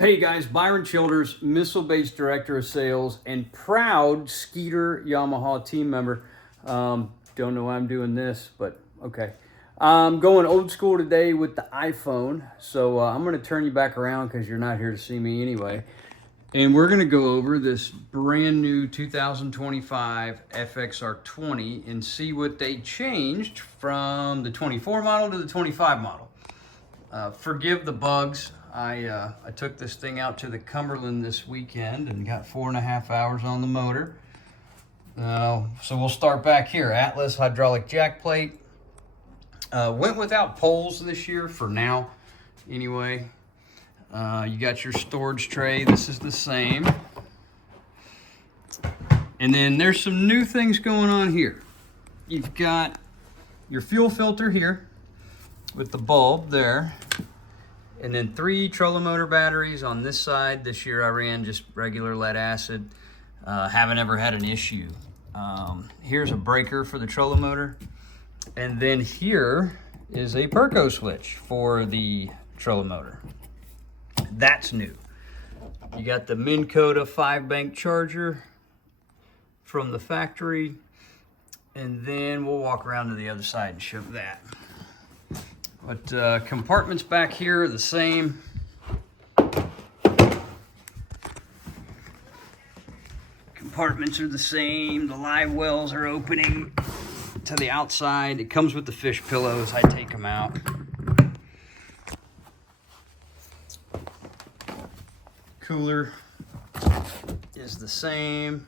Hey guys, Byron Childers, Missile-Based Director of Sales and proud Skeeter Yamaha team member. Don't know why I'm doing this, but okay. I'm going old school today with the iPhone. So I'm going to turn you back around because you're not here to see me anyway. And we're going to go over this brand new 2025 FXR20 and see what they changed from the 24 model to the 25 model. Forgive the bugs. I took this thing out to the Cumberland this weekend and got 4.5 hours on the motor. So we'll start back here. Atlas hydraulic jack plate. Went without poles this year for now anyway. You got your storage tray. This is the same. And then there's some new things going on here. You've got your fuel filter here with the bulb there. And then 3 trolling motor batteries on this side. This year I ran just regular lead acid. Haven't ever had an issue. Here's a breaker for the trolling motor. And then here is a Perco switch for the trolling motor. That's new. You got the Minn Kota 5-bank charger from the factory. And then we'll walk around to the other side and show that. But compartments back here are the same. Compartments are the same. The live wells are opening to the outside. It comes with the fish pillows. I take them out. Cooler is the same.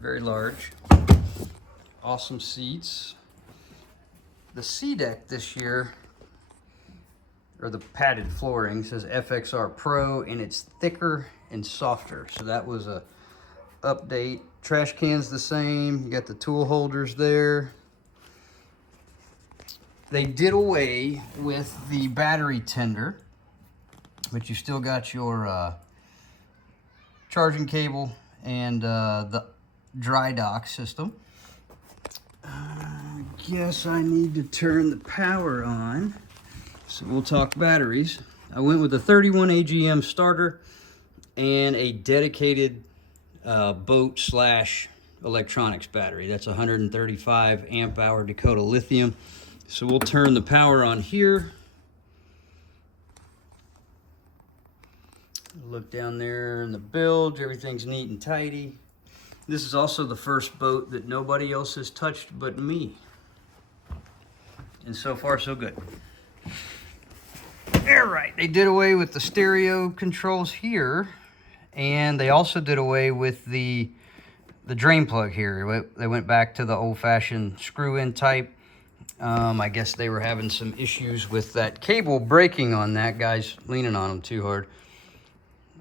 Very large. Awesome seats. The C-deck this year, or the padded flooring, says FXR Pro, and it's thicker and softer. So that was a update. Trash can's the same. You got the tool holders there. They did away with the battery tender, but you still got your charging cable and the dry dock system. I guess I need to turn the power on. So we'll talk batteries. I went with a 31 AGM starter and a dedicated boat / electronics battery. That's 135 amp hour Dakota lithium. So we'll turn the power on here. Look down there in the bilge, everything's neat and tidy. This is also the first boat that nobody else has touched but me. And so far so good. All right, they did away with the stereo controls here, and they also did away with the drain plug here. They went back to the old-fashioned screw-in type. I guess they were having some issues with that cable breaking on that. Guys leaning on them too hard.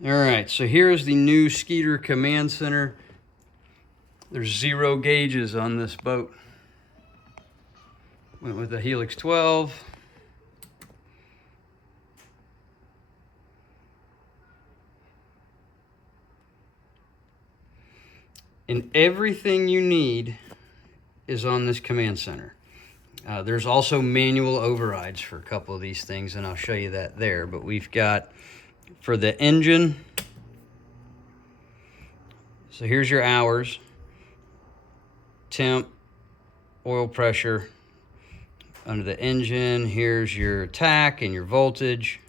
All right, so here's the new Skeeter Command Center. There's 0 gauges on this boat. Went with the Helix 12. And everything you need is on this command center. There's also manual overrides for a couple of these things, and I'll show you that there. But we've got, for the engine, so here's your hours, temp, oil pressure. Under the engine, here's your tach and your voltage.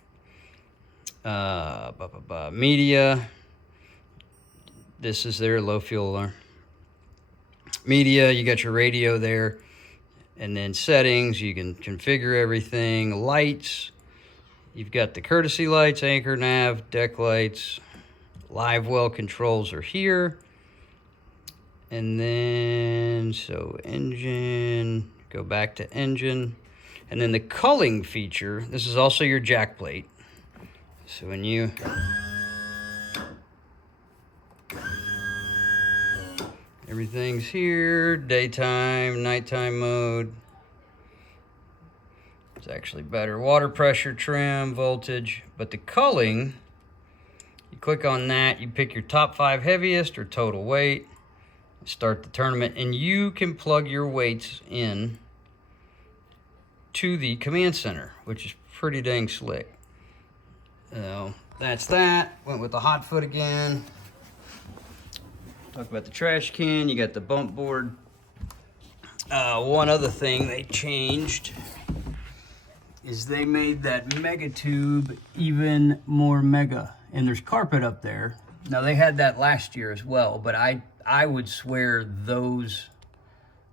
Media. This is their low fuel alarm. Media, you got your radio there. And then settings, you can configure everything. Lights, you've got the courtesy lights, anchor, nav, deck lights. Live well controls are here. And then, so engine, go back to engine. And then the culling feature, this is also your jack plate. So when you... Everything's here, daytime, nighttime mode. It's actually better. Water pressure, trim, voltage. But the culling, you click on that, you pick your top 5 heaviest or total weight, start the tournament, and you can plug your weights in to the command center, which is pretty dang slick. that's that. Went with the hot foot again. Talk about the trash can. You got the bump board. One other thing they changed is they made that mega tube even more mega. And there's carpet up there. Now they had that last year as well, but I would swear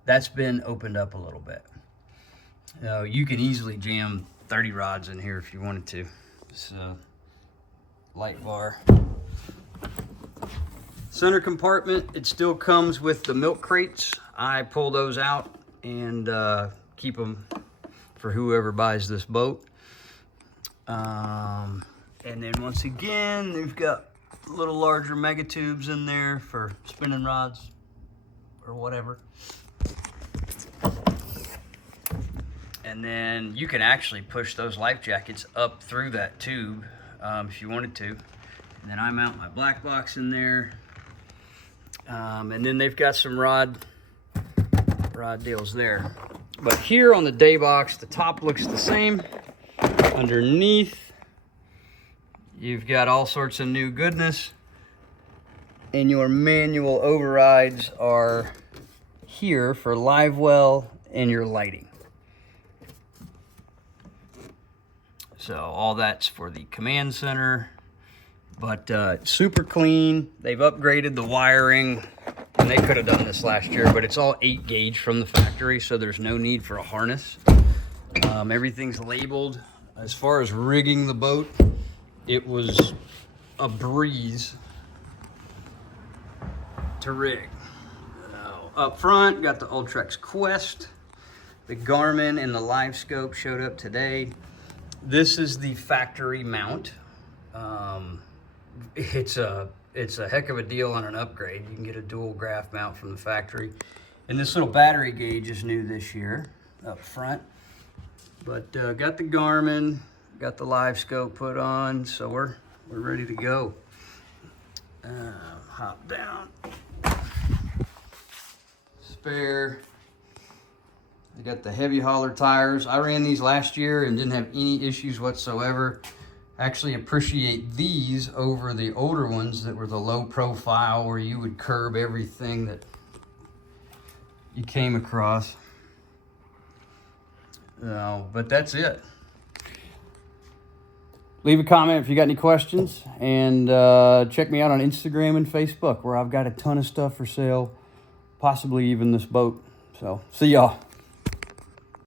that's been opened up a little bit. You can easily jam 30 rods in here if you wanted to. It's a light bar. Center compartment, it still comes with the milk crates. I pull those out and keep them for whoever buys this boat. And then once again, they've got little larger mega tubes in there for spinning rods or whatever. And then you can actually push those life jackets up through that tube if you wanted to. And then I mount my black box in there. And then they've got some rod deals there. But here on the day box, the top looks the same. Underneath, you've got all sorts of new goodness. And your manual overrides are here for live well and your lighting. So all that's for the command center, but super clean. They've upgraded the wiring, and they could have done this last year, but it's all 8 gauge from the factory, so there's no need for a harness. Everything's labeled. As far as rigging the boat, it was a breeze to rig. Up front, got the Ultrex Quest. The Garmin and the Live Scope showed up today. This is the factory mount. It's a heck of a deal on an upgrade. You can get a dual graph mount from the factory. And this little battery gauge is new this year up front. But got the Garmin, got the Live Scope put on, so we're ready to go. Hop down. Spare. I got the heavy hauler tires. I ran these last year and didn't have any issues whatsoever. Actually appreciate these over the older ones that were the low profile where you would curb everything that you came across. But that's it. Leave a comment if you got any questions, and check me out on Instagram and Facebook where I've got a ton of stuff for sale, possibly even this boat. So see y'all.